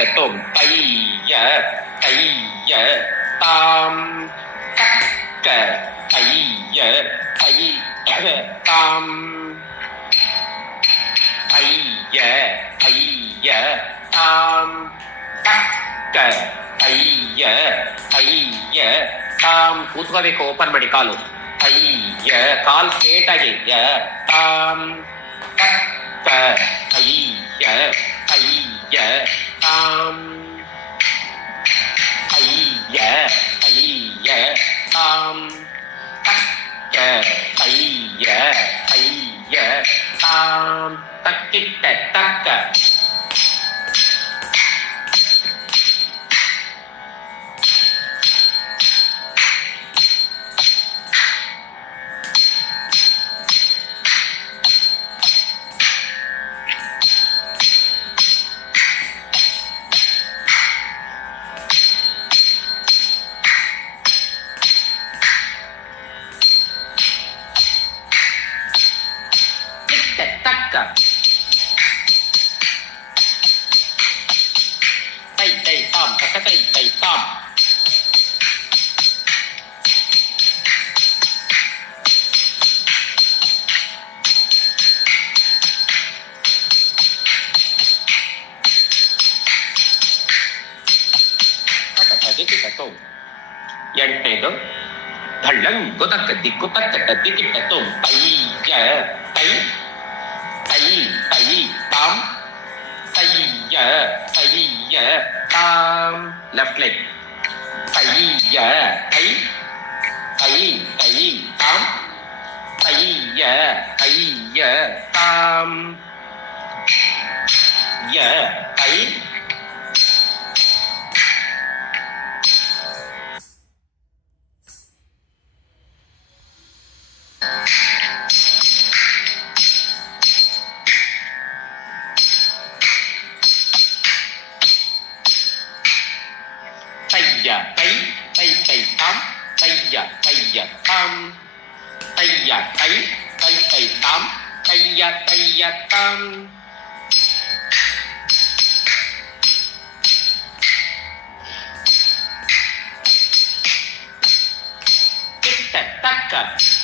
kích tôm tây tam cắt tây tam tam cắt tam ಕೂತ್ಕೋಬೇಕು open ಮಾಡಿ ಕಾಲು ಕಾಲ್ ಸ್ಟ್ರೇಟಾಗಿ ತಾಮ್ ಕಟ್ಟ ತಾಮ್ ತಾಮ್ ತಾಮ್ ತಕ್ಕಿಟ್ಟ ತಕ್ಕ tay tam các tay tam ಎಂಟನೇದು ಧಳ್ಳಂ ಗೊತಕ್ಕ ದಿಕ್ಕು ತಕ್ಕ ದಿಕ್ಕಿಟ್ಟ ತೋಂ ತೈ ತಾಮ್ tam left leg tây tam tam tây tam kích tắc